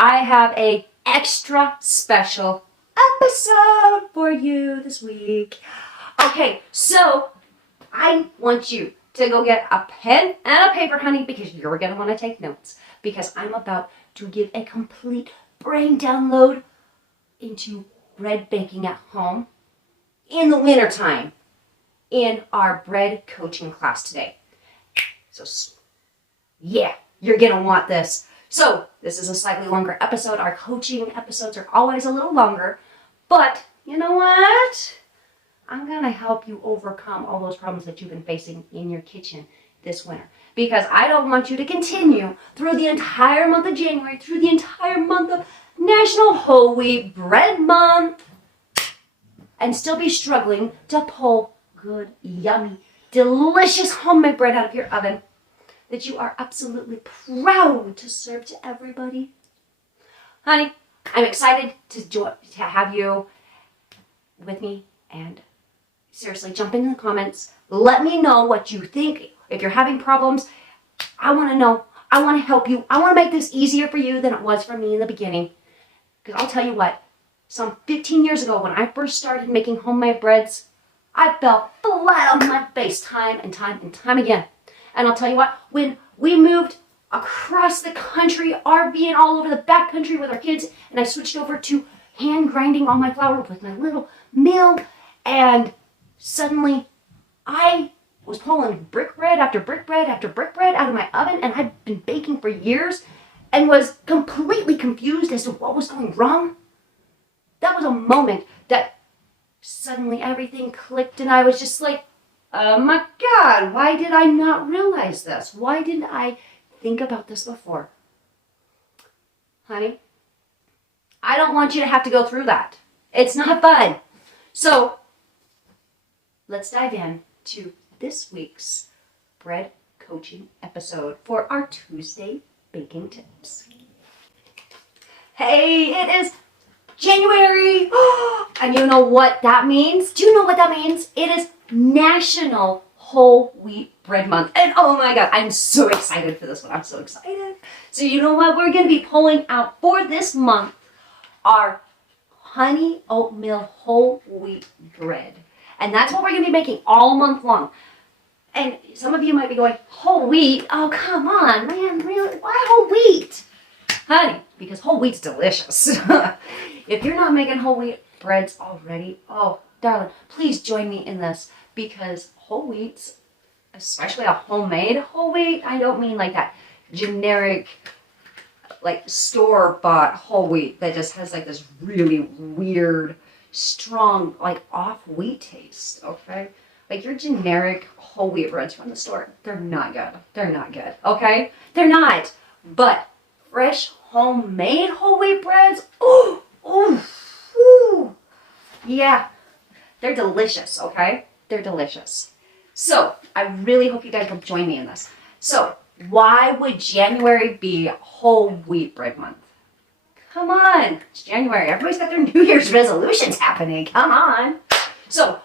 I have a extra special episode for you this week. Okay, so I want you to go get a pen and a paper, honey, because you're going to want to take notes, because I'm about to give a complete brain download into bread baking at home in the wintertime in our bread coaching class today. So, yeah, you're going to want this. So, this is a slightly longer episode. Our coaching episodes are always a little longer, but you know what? I'm going to help you overcome all those problems that you've been facing in your kitchen this winter, because I don't want you to continue through the entire month of January, through the entire month of National Whole Wheat Bread Month, and still be struggling to pull good, yummy, delicious homemade bread out of your oven that you are absolutely proud to serve to everybody. Honey, I'm excited to have you with me, and seriously, jump in the comments. Let me know what you think. If you're having problems, I want to know. I want to help you. I want to make this easier for you than it was for me in the beginning. Because I'll tell you what, some 15 years ago when I first started making homemade breads, I fell flat on my face time and time again. And I'll tell you what, when we moved across the country, RVing all over the backcountry with our kids, and I switched over to hand grinding all my flour with my little mill, and suddenly I was pulling brick bread after brick bread after brick bread out of my oven, and I'd been baking for years and was completely confused as to what was going wrong. That was a moment that suddenly everything clicked, and I was just like, oh my God, why did I not realize this? Why didn't I think about this before? Honey, I don't want you to have to go through that. It's not fun. So let's dive in to this week's bread coaching episode for our Tuesday baking tips. Hey, it is January. And you know what that means? Do you know what that means? It is National Whole Wheat Bread Month. And oh my God, I'm so excited for this one. I'm so excited. So you know what? We're going to be pulling out for this month our honey oatmeal whole wheat bread. And that's what we're going to be making all month long. And some of you might be going, whole wheat? Oh, come on, man, really? Why whole wheat? Honey, because whole wheat's delicious. If you're not making whole wheat breads already, oh, darling, please join me in this, because whole wheats, especially a homemade whole wheat, I don't mean like that generic, like store-bought whole wheat that just has like this really weird, strong, like off wheat taste, okay? Like your generic whole wheat breads from the store, they're not good. They're not good, okay? They're not. But fresh homemade whole wheat breads, ooh, ooh, ooh. Yeah, they're delicious, okay? They're delicious. So I really hope you guys will join me in this. So why would January be whole wheat bread month? Come on, it's January. Everybody's got their New Year's resolutions happening. Come on. So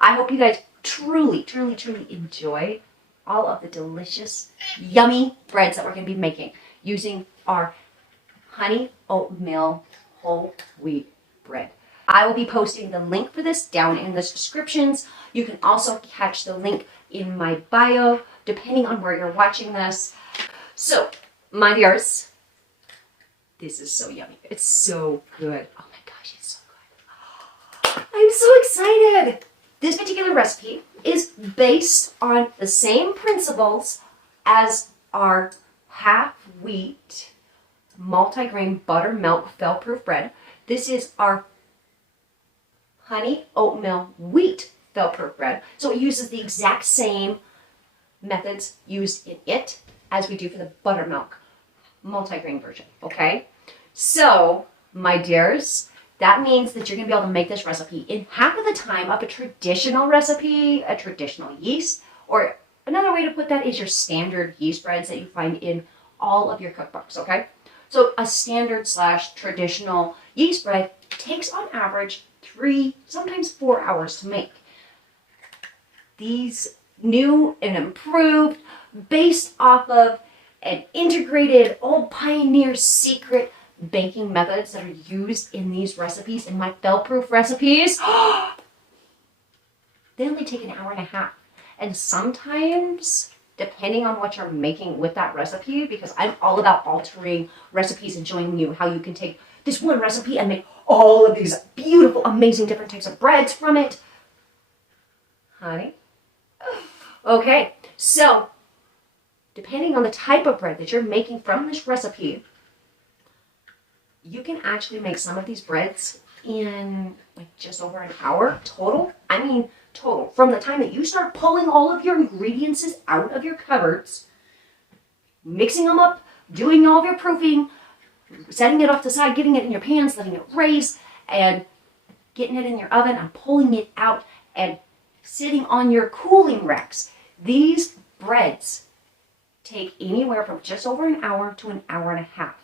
I hope you guys truly, truly, truly enjoy all of the delicious, yummy breads that we're going to be making using our honey oatmeal whole wheat bread. I will be posting the link for this down in the descriptions. You can also catch the link in my bio, depending on where you're watching this. So, my dears, this is so yummy. It's so good. Oh my gosh, it's so good. I'm so excited. This particular recipe is based on the same principles as our half-wheat multigrain buttermilk fail-proof bread. This is our honey oatmeal wheat fail-proof bread. So it uses the exact same methods used in it as we do for the buttermilk multigrain version, okay? So, my dears, that means that you're going to be able to make this recipe in half of the time of a traditional recipe, a traditional yeast, or another way to put that is your standard yeast breads that you find in all of your cookbooks, okay? So a standard / traditional yeast bread takes on average 3, sometimes 4 hours to make. These new and improved, based off of an integrated old pioneer secret baking methods that are used in these recipes, in my fail-proof recipes, they only take an hour and a half. And sometimes, depending on what you're making with that recipe, because I'm all about altering recipes and showing you how you can take this one recipe and make all of these beautiful, amazing different types of breads from it. Honey? Okay, so depending on the type of bread that you're making from this recipe, you can actually make some of these breads in like just over an hour total. I mean, total. From the time that you start pulling all of your ingredients out of your cupboards, mixing them up, doing all of your proofing, setting it off to the side, getting it in your pans, letting it raise, and getting it in your oven and pulling it out and sitting on your cooling racks. These breads take anywhere from just over an hour to an hour and a half.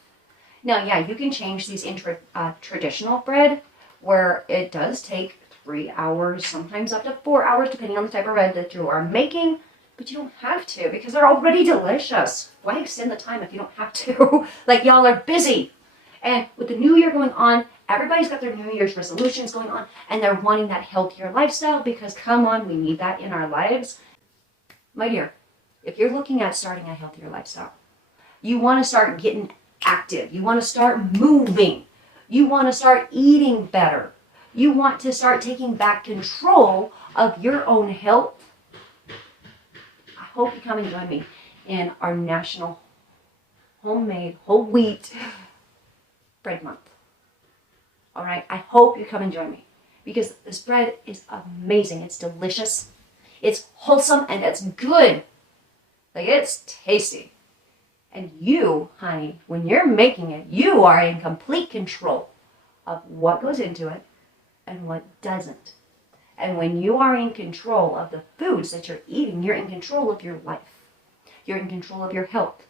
Now, yeah, you can change these into traditional bread where it does take 3 hours, sometimes up to 4 hours, depending on the type of bread that you are making. But you don't have to because they're already delicious. Why extend the time if you don't have to? Like, y'all are busy. And with the new year going on, everybody's got their New Year's resolutions going on, and they're wanting that healthier lifestyle because, come on, we need that in our lives. My dear, if you're looking at starting a healthier lifestyle, you want to start getting active. You want to start moving. You want to start eating better. You want to start taking back control of your own health. I hope you come and join me in our National Homemade Whole Wheat Bread Month. All right, I hope you come and join me because this bread is amazing. It's delicious, it's wholesome, and it's good. Like, it's tasty. And you, honey, when you're making it, you are in complete control of what goes into it and what doesn't. And when you are in control of the foods that you're eating, you're in control of your life. You're in control of your health.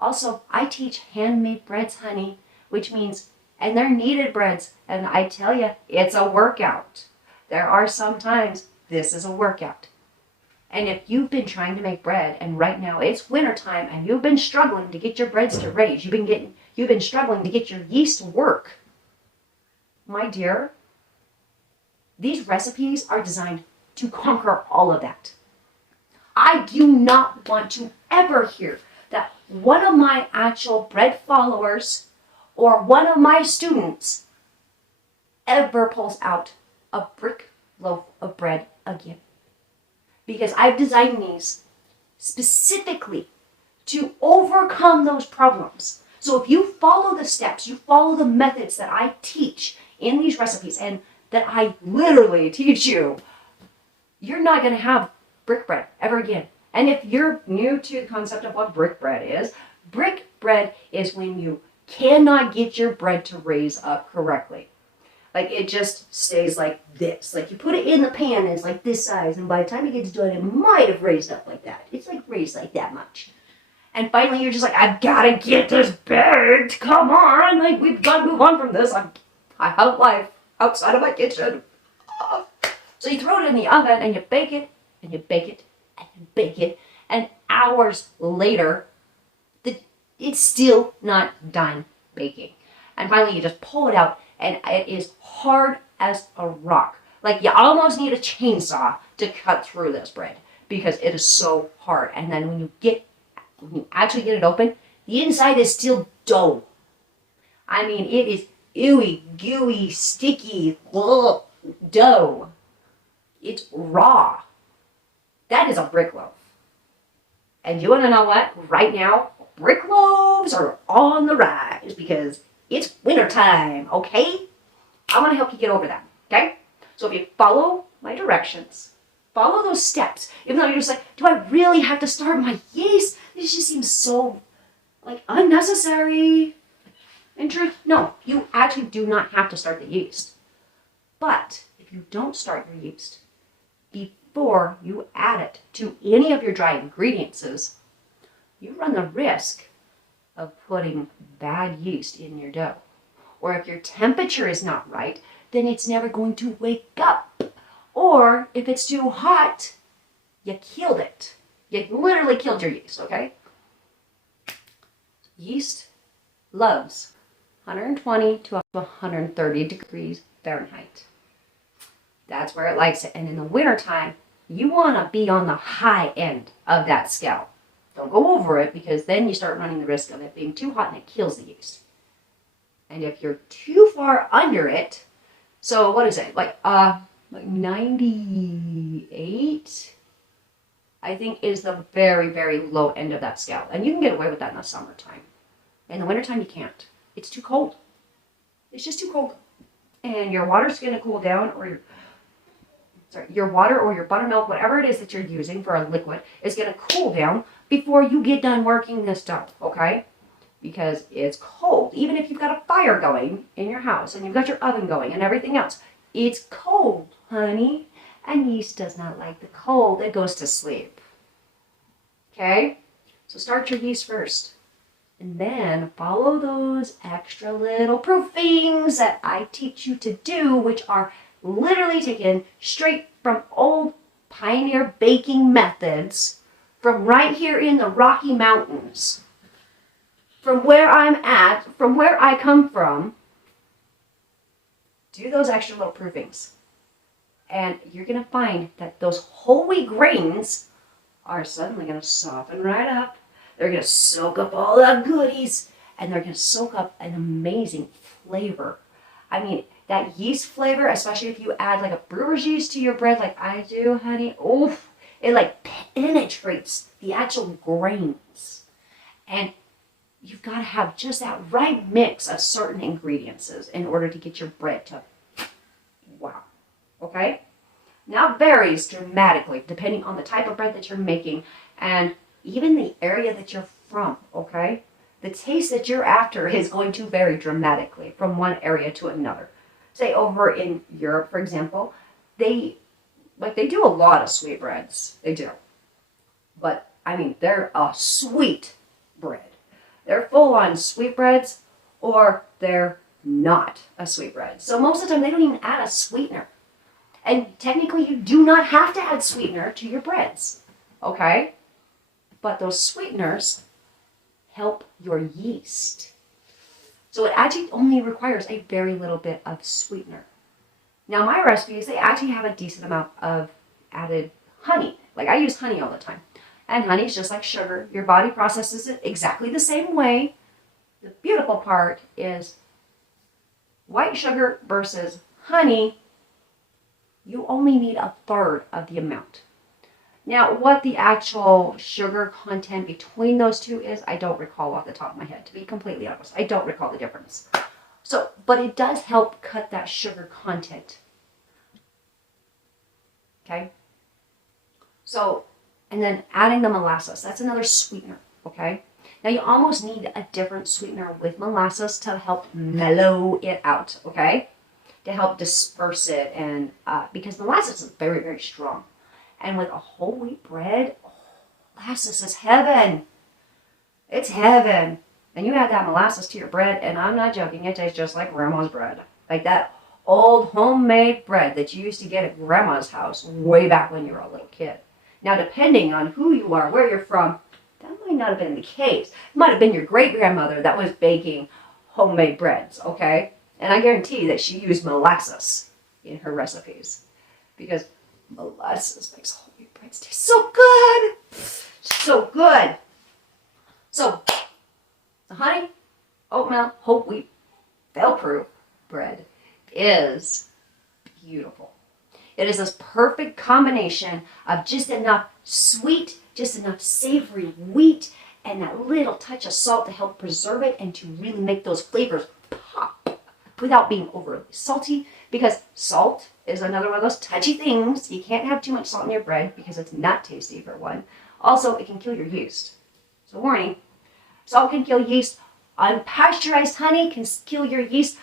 Also, I teach handmade breads, honey, which means, and they're kneaded breads. And I tell you, it's a workout. There are some times this is a workout. And if you've been trying to make bread and right now it's wintertime and you've been struggling to get your breads to raise, you've been struggling to get your yeast to work, my dear, these recipes are designed to conquer all of that. I do not want to ever hear that one of my actual bread followers or one of my students ever pulls out a brick loaf of bread again. Because I've designed these specifically to overcome those problems. So if you follow the steps, you follow the methods that I teach in these recipes and that I literally teach you, you're not going to have brick bread ever again. And if you're new to the concept of what brick bread is when you cannot get your bread to raise up correctly. Like, it just stays like this. Like, you put it in the pan and it's like this size, and by the time you get to do it, it might have raised up like that. It's like raised like that much. And finally you're just like, I've got to get this baked. Come on. Like, we've got to move on from this. I have life outside of my kitchen. So you throw it in the oven and you bake it, and you bake it, and you bake it, and hours later, it's still not done baking. And finally you just pull it out, and it is hard as a rock. Like, you almost need a chainsaw to cut through this bread because it is so hard. And then when you actually get it open, the inside is still dough. I mean, it is ooey, gooey, sticky dough. It's raw. That is a brick loaf. And you want to know what? Right now, brick loaves are on the rise because it's wintertime, okay? I want to help you get over that, okay? So if you follow my directions, follow those steps, even though you're just like, do I really have to start my yeast? This just seems so, like, unnecessary. In truth, no, you actually do not have to start the yeast. But if you don't start your yeast before you add it to any of your dry ingredients, you run the risk of putting bad yeast in your dough. Or if your temperature is not right, then it's never going to wake up. Or if it's too hot, you killed it. You literally killed your yeast, okay? Yeast loves 120 to up to 130 degrees Fahrenheit. That's where it likes it. And in the wintertime, you want to be on the high end of that scale. Don't go over it, because then you start running the risk of it being too hot and it kills the yeast. And if you're too far under it, so what is it? Like 98, I think, is the very, very low end of that scale. And you can get away with that in the summertime. In the wintertime, you can't. It's too cold. It's just too cold. And your water's going to cool down, or your water or your buttermilk, whatever it is that you're using for a liquid, is going to cool down before you get done working this dough, okay? Because it's cold. Even if you've got a fire going in your house and you've got your oven going and everything else, it's cold, honey. And yeast does not like the cold. It goes to sleep. Okay? So start your yeast first. And then follow those extra little proofings that I teach you to do, which are literally taken straight from old pioneer baking methods from right here in the Rocky Mountains. From where I'm at, from where I come from, do those extra little proofings. And you're going to find that those whole wheat grains are suddenly going to soften right up. They're going to soak up all the goodies, and they're going to soak up an amazing flavor. I mean, that yeast flavor, especially if you add like a brewer's yeast to your bread like I do, honey, oof, it like penetrates the actual grains. And you've got to have just that right mix of certain ingredients in order to get your bread to wow. Okay? Now it varies dramatically depending on the type of bread that you're making and even the area that you're from, okay? The taste that you're after is going to vary dramatically from one area to another. Say over in Europe, for example, they do a lot of sweetbreads. They do. But, I mean, they're a sweet bread. They're full-on sweetbreads, or they're not a sweetbread. So most of the time, they don't even add a sweetener. And technically, you do not have to add sweetener to your breads. Okay? But those sweeteners help your yeast. So it actually only requires a very little bit of sweetener. Now my recipes, they actually have a decent amount of added honey. Like I use honey all the time. And honey is just like sugar. Your body processes it exactly the same way. The beautiful part is white sugar versus honey, you only need a third of the amount. Now, what the actual sugar content between those two is, I don't recall off the top of my head, to be completely honest. I don't recall the difference. So, but it does help cut that sugar content. Okay? So, and then adding the molasses, that's another sweetener, okay? Now, you almost need a different sweetener with molasses to help mellow it out, okay? To help disperse it, and because molasses is very, very strong. And with a whole wheat bread, molasses is heaven. It's heaven. And you add that molasses to your bread, and I'm not joking, it tastes just like grandma's bread. Like that old homemade bread that you used to get at grandma's house way back when you were a little kid. Now, depending on who you are, where you're from, that might not have been the case. It might have been your great-grandmother that was baking homemade breads, okay? And I guarantee that she used molasses in her recipes. Because molasses makes whole wheat breads taste so good. So good. So, the honey, oatmeal, whole wheat, fail-proof bread is beautiful. It is this perfect combination of just enough sweet, just enough savory wheat, and that little touch of salt to help preserve it and to really make those flavors pop without being overly salty, because salt is another one of those touchy things. You can't have too much salt in your bread because it's not tasty, for one. Also, it can kill your yeast. So warning, salt can kill yeast. Unpasteurized honey can kill your yeast.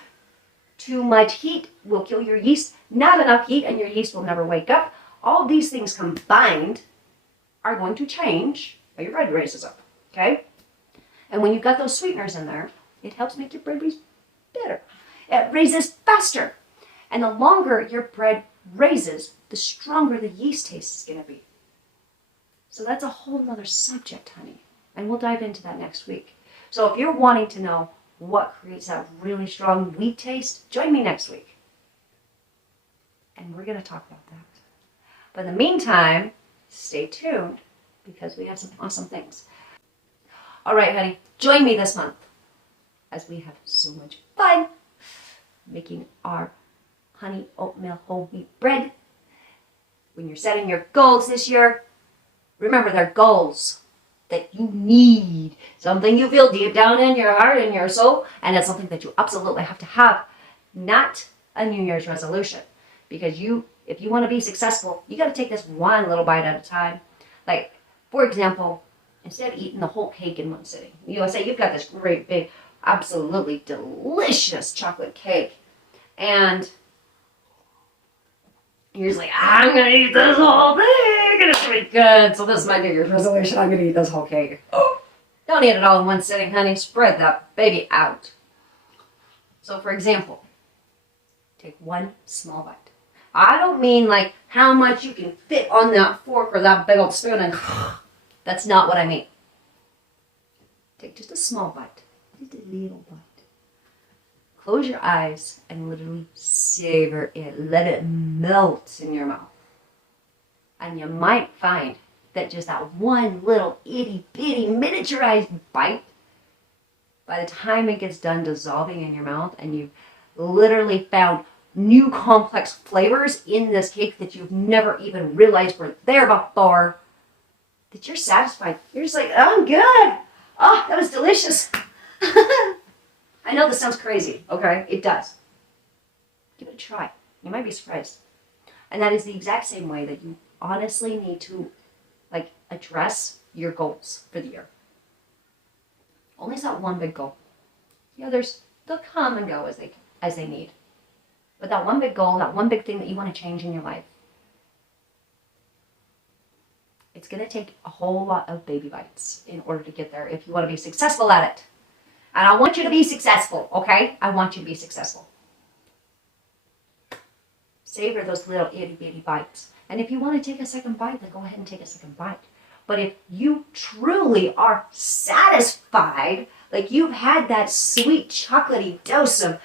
Too much heat will kill your yeast. Not enough heat and your yeast will never wake up. All these things combined are going to change how your bread raises up, okay? And when you've got those sweeteners in there, it helps make your bread raise better. It raises faster. And the longer your bread raises, the stronger the yeast taste is going to be. So that's a whole nother subject, honey. And we'll dive into that next week. So if you're wanting to know what creates that really strong wheat taste, join me next week. And we're going to talk about that. But in the meantime, stay tuned because we have some awesome things. All right, honey, join me this month as we have so much fun making our honey oatmeal whole wheat bread. When you're setting your goals this year, remember they're goals that you need. Something you feel deep down in your heart and your soul, and it's something that you absolutely have to have, not a New Year's resolution. Because if you want to be successful, you got to take this one little bite at a time. Like, for example, instead of eating the whole cake in one sitting, say you've got this great big, absolutely delicious chocolate cake, and you're just like, I'm going to eat this whole thing, and it's going to be good. So this is my New Year's resolution. I'm going to eat this whole cake. Oh, don't eat it all in one sitting, honey. Spread that baby out. So, for example, take one small bite. I don't mean like how much you can fit on that fork or that big old spoon, and that's not what I mean. Take just a small bite. Just a little bite. Close your eyes and literally savor it. Let it melt in your mouth. And you might find that just that one little itty bitty miniaturized bite, by the time it gets done dissolving in your mouth and you've literally found new complex flavors in this cake that you've never even realized were there before, that you're satisfied. You're just like, oh, I'm good. Oh, that was delicious. I know this sounds crazy, okay? It does. Give it a try. You might be surprised. And that is the exact same way that you honestly need to, address your goals for the year. Only is that one big goal. The others, they'll come and go as they need. But that one big goal, that one big thing that you want to change in your life, it's going to take a whole lot of baby bites in order to get there if you want to be successful at it. And I want you to be successful, okay? I want you to be successful. Savor those little itty bitty bites. And if you want to take a second bite, then go ahead and take a second bite. But if you truly are satisfied, like you've had that sweet chocolatey dose of,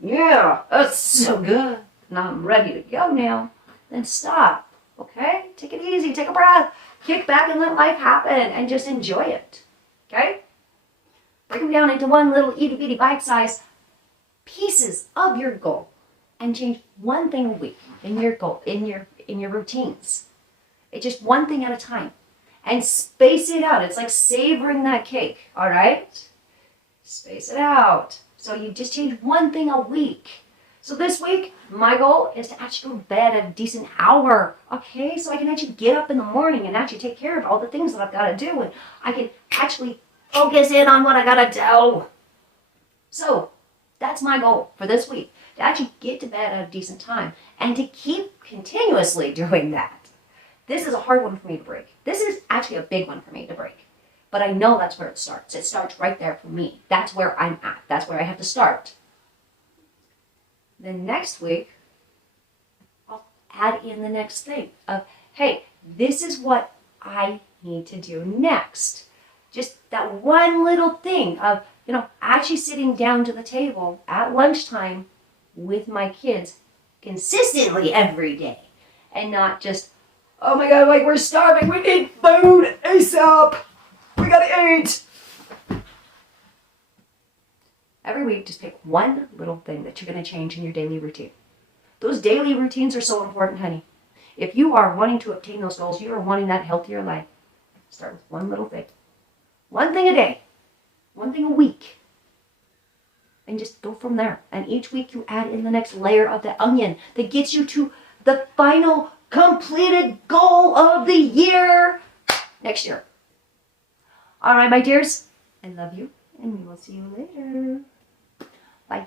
yeah, that's so good, and I'm ready to go now, then stop, okay? Take it easy, take a breath, kick back and let life happen, and just enjoy it, okay? Break them down into one little itty bitty bite-sized pieces of your goal, and change one thing a week in your goal, in your routines. It's just one thing at a time, and space it out. It's like savoring that cake, all right? Space it out. So you just change one thing a week. So this week, my goal is to actually go to bed at a decent hour, okay? So I can actually get up in the morning and actually take care of all the things that I've got to do, and I can actually focus in on what I got to do. So that's my goal for this week, to actually get to bed at a decent time and to keep continuously doing that. This is a hard one for me to break. This is actually a big one for me to break. But I know that's where it starts. It starts right there for me. That's where I'm at. That's where I have to start. Then next week, I'll add in the next thing of, hey, this is what I need to do next. Just that one little thing of, actually sitting down to the table at lunchtime with my kids consistently every day. And not just, oh my God, we're starving. We need food ASAP. We gotta eat. Every week, just pick one little thing that you're going to change in your daily routine. Those daily routines are so important, honey. If you are wanting to obtain those goals, you are wanting that healthier life, start with one little thing. One thing a day. One thing a week. And just go from there. And each week you add in the next layer of the onion that gets you to the final completed goal of the year next year. All right, my dears, I love you, and we will see you later. Bye.